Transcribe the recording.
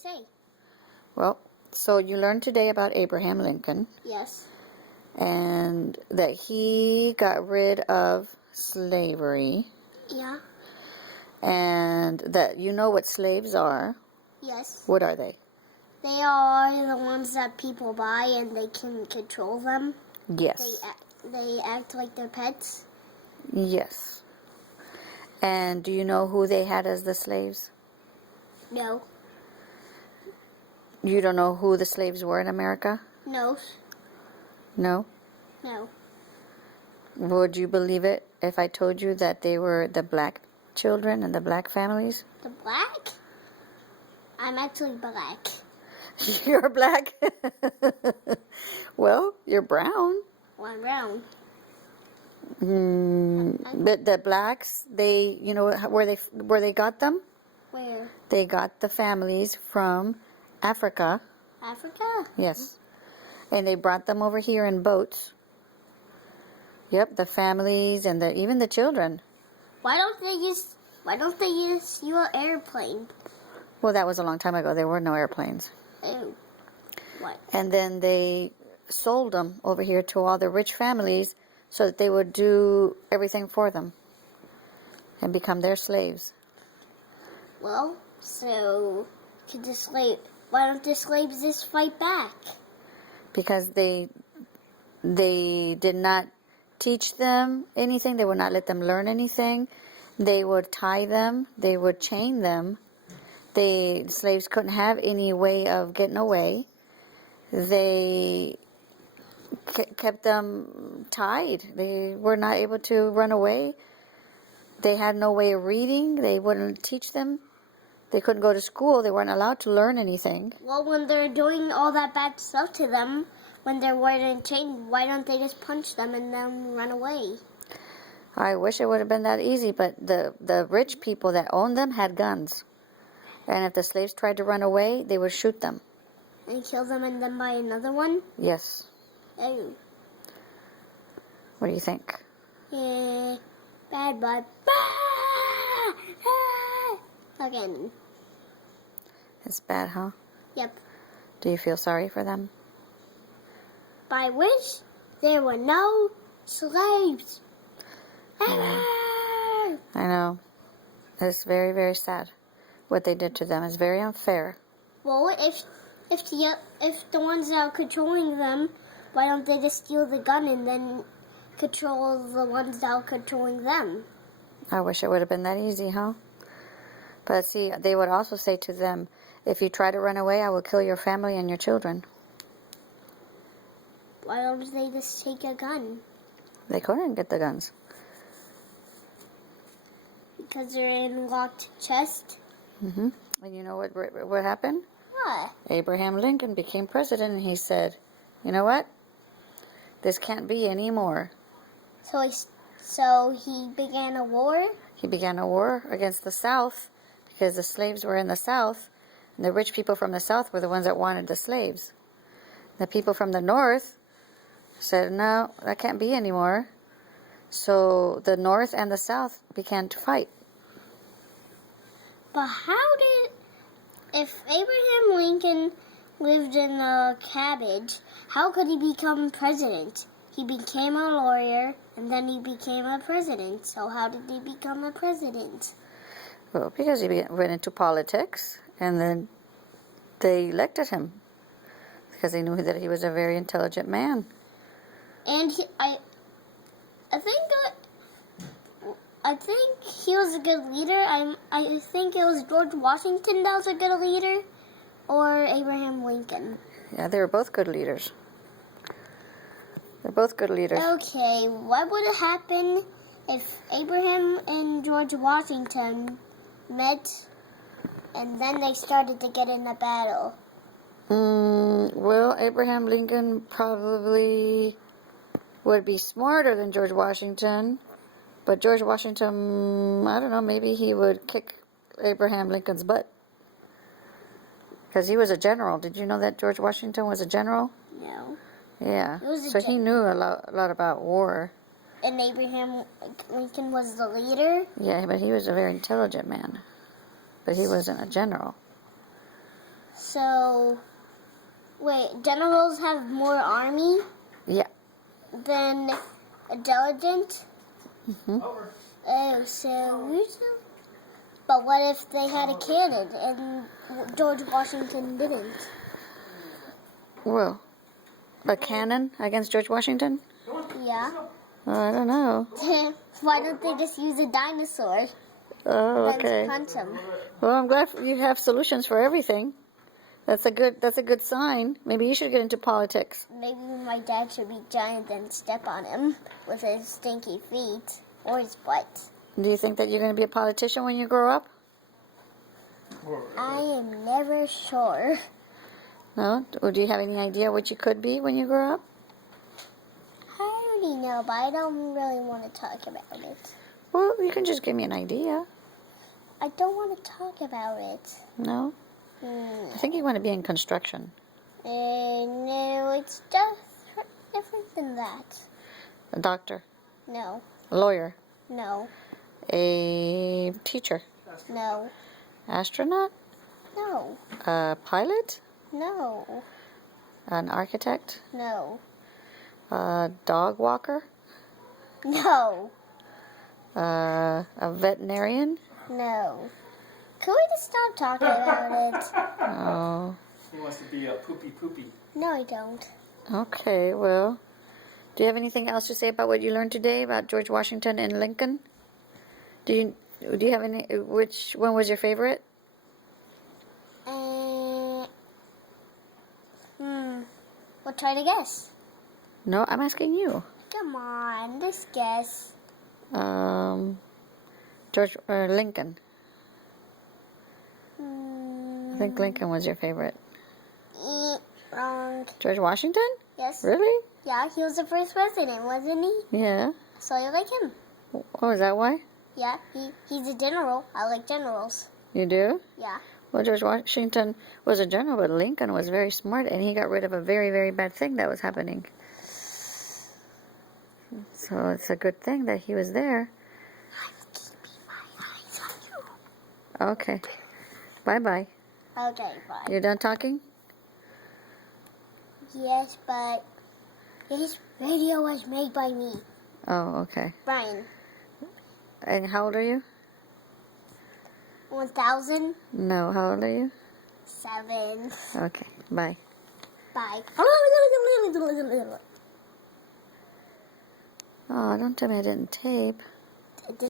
say? Well, so you learned today about Abraham Lincoln Yes. and that he got rid of slavery Yeah. and that you know what slaves are. Yes. What are they? They are the ones that people buy and they can control them. Yes. They act like their pets. Yes. And do you know who they had as the slaves? No. You don't know who the slaves were in America? No. No? No. Would you believe it if I told you that they were the black children and the black families? The black? I'm actually black. You're black? Well, you're brown. Well, I'm brown. But the blacks, they, you know where they got them? Where? They got the families from Africa. Africa? Yes. And they brought them over here in boats. Yep, the families and even the children. Why don't they use your airplane? Well, that was a long time ago. There were no airplanes. Oh. What? And then they sold them over here to all the rich families so that they would do everything for them and become their slaves. Well, so why don't the slaves just fight back? Because they did not teach them anything. They would not let them learn anything. They would tie them. They would chain them. The slaves couldn't have any way of getting away. They kept them tied. They were not able to run away. They had no way of reading. They wouldn't teach them. They couldn't go to school. They weren't allowed to learn anything. Well, when they're doing all that bad stuff to them, when they're wearing chains, why don't they just punch them and then run away? I wish it would have been that easy, but the rich people that owned them had guns. And if the slaves tried to run away, they would shoot them. And kill them and then buy another one? Yes. Oh. What do you think? Yeah. Bad bud. Again. It's bad, huh? Yep. Do you feel sorry for them? By which there were no slaves. I know. It's very, very sad. What they did to them is very unfair. Well, if the ones that are controlling them, why don't they just steal the gun and then control the ones that are controlling them? I wish it would have been that easy, huh? But see, they would also say to them, if you try to run away, I will kill your family and your children. Why don't they just take a gun? They couldn't get the guns. Because they're in locked chest? And you know what happened? What? Abraham Lincoln became president, and he said, you know what? This can't be anymore. So he began a war? He began a war against the South because the slaves were in the South, and the rich people from the South were the ones that wanted the slaves. The people from the North said, no, that can't be anymore. So the North and the South began to fight. But if Abraham Lincoln lived in a cabbage, how could he become president? He became a lawyer, and then he became a president. So how did he become a president? Well, because he went into politics, and then they elected him because they knew that he was a very intelligent man. And I think he was a good leader. I think it was George Washington that was a good leader, or Abraham Lincoln. Yeah, they were both good leaders. They're both good leaders. Okay, what would have happened if Abraham and George Washington met and then they started to get in a battle? Well, Abraham Lincoln probably would be smarter than George Washington. But George Washington, I don't know, maybe he would kick Abraham Lincoln's butt. Because he was a general. Did you know that George Washington was a general? No. Yeah. So he knew a lot about war. And Abraham Lincoln was the leader? Yeah, but he was a very intelligent man. But he wasn't a general. So, wait, generals have more army Yeah. than intelligence? Hmm. Oh, so. But what if they had a cannon and George Washington didn't? Well, a cannon against George Washington? Yeah. I don't know. Why don't they just use a dinosaur? Oh, Then okay. punch him. Well, I'm glad you have solutions for everything. That's a good sign. Maybe you should get into politics. Maybe my dad should be giant and step on him with his stinky feet or his butt. Do you think that you're going to be a politician when you grow up? I am never sure. No? Or do you have any idea what you could be when you grow up? I already know, but I don't really want to talk about it. Well, you can just give me an idea. I don't want to talk about it. No? I think you want to be in construction. No, it's just different than that. A doctor. No, A lawyer. no, A teacher. no, Astronaut. no, A pilot. no, An architect. no, A dog walker. no, A veterinarian. no. Can we just stop talking about it? Oh. He wants to be a poopy. No, I don't. Okay, well, do you have anything else to say about what you learned today about George Washington and Lincoln? Do you have any? Which one was your favorite? We'll try to guess. No, I'm asking you. Come on, just guess. George or Lincoln. I think Lincoln was your favorite. Wrong. George Washington? Yes. Really? Yeah, he was the first president, wasn't he? Yeah. So I like him. Oh, is that why? Yeah, he's a general. I like generals. You do? Yeah. Well, George Washington was a general, but Lincoln was very smart, and he got rid of a very, very bad thing that was happening. So it's a good thing that he was there. I'm keeping my eyes on you. Okay. Bye-bye. Okay, bye. You're done talking? Yes, but this radio was made by me, Oh, okay. Brian. And how old are you? 1,007. No, how old are you? Okay, bye. Bye. Oh, don't tell me I didn't tape.